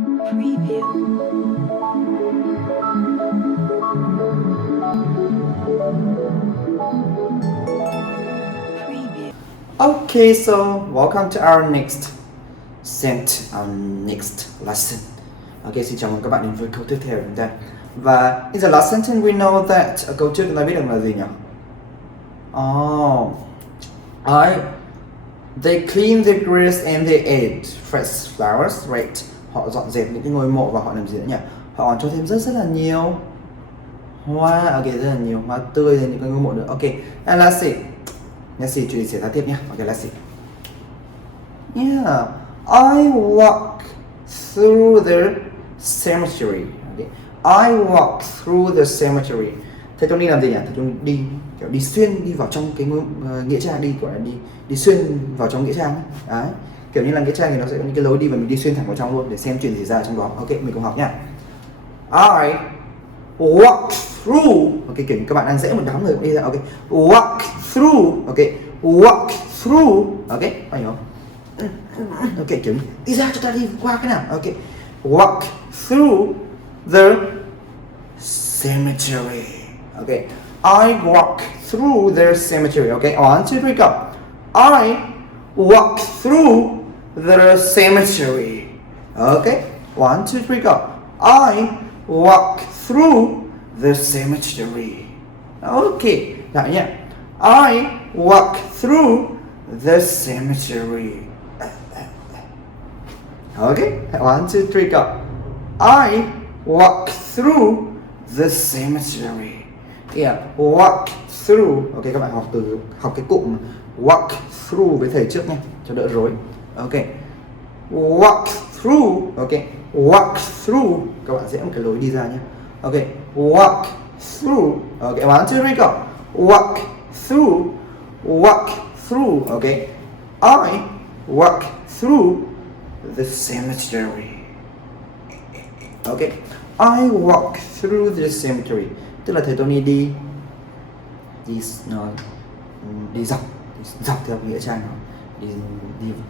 Preview. Preview. Okay, so welcome to our next lesson. Okay, xin chào mừng các bạn đến với câu tiếp theo của chúng ta. Và in the last sentence we know that câu trước chúng ta biết được là gì nhỉ? They clean the graves and they ate fresh flowers, right? Họ dọn dẹp những cái ngôi mộ và họ làm gì nữa nhỉ? Họ còn cho thêm rất là nhiều hoa, rất là nhiều hoa tươi lên những cái ngôi mộ nữa. Ok, and let's see. Chuyện xảy ra tiếp nhé. Ok, let's see. Yeah, I walk through the cemetery. Okay. I walk through the cemetery. Thế Tony làm gì nhỉ? Thế Tony đi kiểu đi vào trong cái nghĩa trang, gọi là đi xuyên vào trong nghĩa trang ấy. Đấy. Kiểu như là nghĩa trang thì nó sẽ có những cái lối đi và mình đi xuyên thẳng vào trong luôn để xem chuyện gì ra trong đó. Ok, mình cùng học nhá. I walk through. Ok, kiểu như các bạn đang dễ một đám người đi ra. Ok, walk through. Ok, walk through. Ok, phải không? Ok, kiểu như đi ra cho ta đi qua cái nào. Ok, walk through the cemetery. Okay, I walk through the cemetery. Okay, 1, 2, 3, go. I walk through the cemetery. Okay, 1, 2, 3, go. I walk through the cemetery. Okay, lại nhé. I walk through the cemetery. Okay, 1, 2, 3, go. I walk through the cemetery. Yeah, walk through. Ok, các bạn học cái cụm walk through với thầy trước nha, cho đỡ rối. Ok, walk through. Ok, walk through. Các bạn sẽ một cái lối đi ra nhé. Ok, walk through. Ok, 1, 2, 3, go. Walk through. Walk through. Ok, I walk through the cemetery. Ok, I walk through the cemetery. Tức là thầy Tony đi dọc theo nghĩa trang,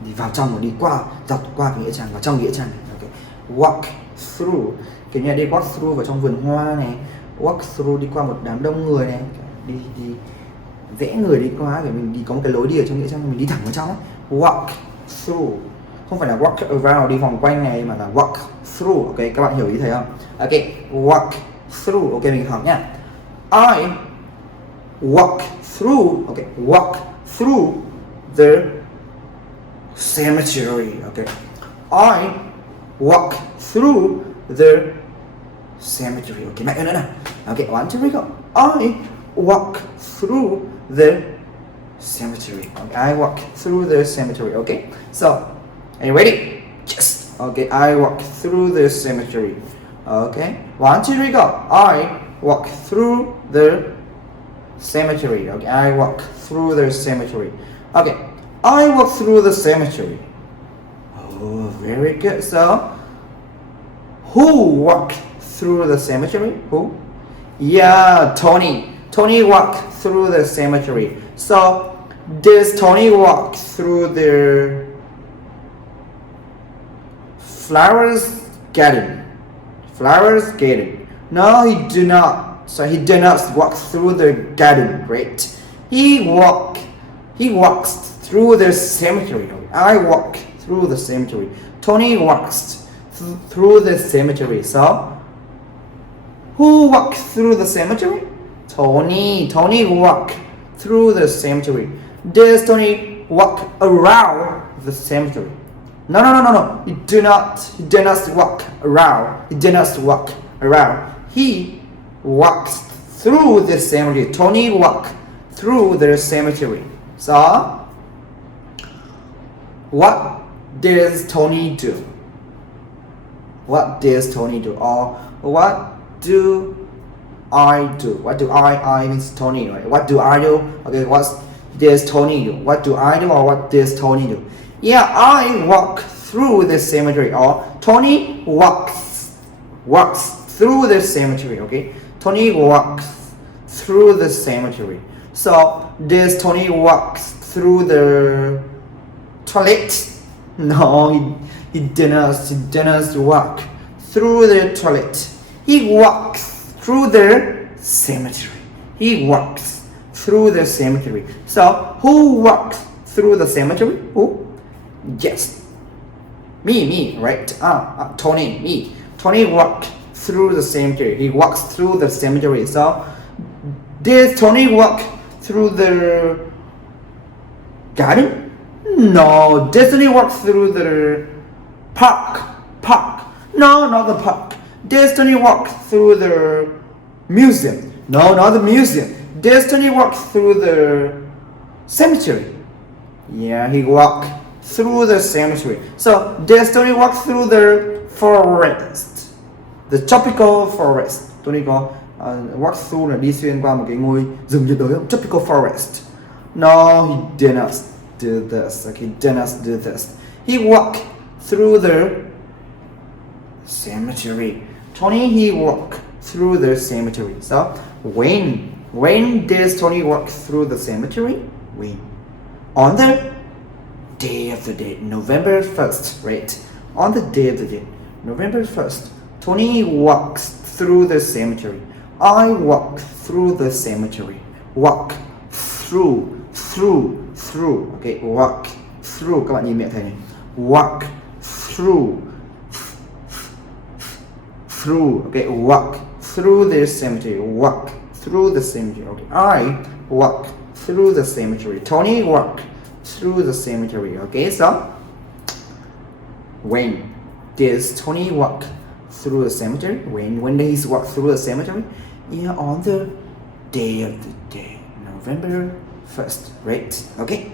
đi vào trong và đi qua, dọc qua cái nghĩa trang, vào trong nghĩa trang. Okay. Walk through, kiểu như đi walk through vào trong vườn hoa này, walk through đi qua một đám đông người này, đi vẽ người đi qua, để mình đi có một cái lối đi ở trong nghĩa trang, mình đi thẳng vào trong ấy. Walk through, không phải là walk around đi vòng quanh này, mà là walk through. Ok, các bạn hiểu ý thầy không? Ok, walk through. Ok, mình học nhá. I walk through. Ok, walk through the cemetery. Ok, I walk through the cemetery. Ok, mạnh hơn nữa nào. Ok, 1, 2, 3, go. I walk through the cemetery. Okay, I walk through the cemetery. Okay, so are you ready? Yes. Okay, I walk through the cemetery. Okay, 1, 2, 3, go. I walk through the cemetery. Okay, I walk through the cemetery. Okay, I walk through the cemetery. Oh, very good. So, who walked through the cemetery? Who? Yeah, Tony. Tony walked through the cemetery. So, does Tony walk through the flowers garden? Flowers garden. No, he do not. So he did not walk through the garden, right? He walks through the cemetery. I walk through the cemetery. Tony walks through the cemetery. So, who walked through the cemetery? Tony. Tony walked through the cemetery. Does Tony walk around the cemetery? No. He did not walk around. He did not walk around. He walks through the cemetery. Tony walked through the cemetery. So, what does Tony do? What does Tony do? Or what do I do? What do I means Tony, right? What do I do? Okay, what does Tony do? What do I do or what does Tony do? Yeah, I walk through the cemetery. Or Tony walks through the cemetery. Okay, Tony walks through the cemetery. So, does Tony walk through the toilet? No, He didn't walk through the toilet. He walked through the cemetery. He walks through the cemetery. So, who walked through the cemetery? Who? Yes. Me, right? Tony, me. Tony walked through the cemetery. He walks through the cemetery. So, did Tony walk through the garden? No. Did Tony walk through the park? No, not the park. Did Tony walk through the museum? No, not the museum. Did Tony walk through the cemetery? Yeah, he walked through the cemetery. So, did Tony walk through the forest? The tropical forest. Tony có walk through là đi xuyên qua một cái ngôi rừng nhiệt đới không? Tropical forest. No, he didn't do this. Okay, he didn't do this. He walked through the cemetery. Tony, he walked through the cemetery. So, when did Tony walk through the cemetery? When? On the day of the day, November 1st, right? On the day of the day, November 1st, Tony walks through the cemetery. I walk through the cemetery. Walk through. Okay, walk through. Các bạn nhìn mẹ thầy này. Walk through. Okay, walk through the cemetery. Walk through the cemetery. Okay, I walk through the cemetery. Tony walk through the cemetery. Okay, so when does Tony walk through the cemetery? When does he walk through the cemetery? Yeah, on the day of the day, November 1st, right? Okay.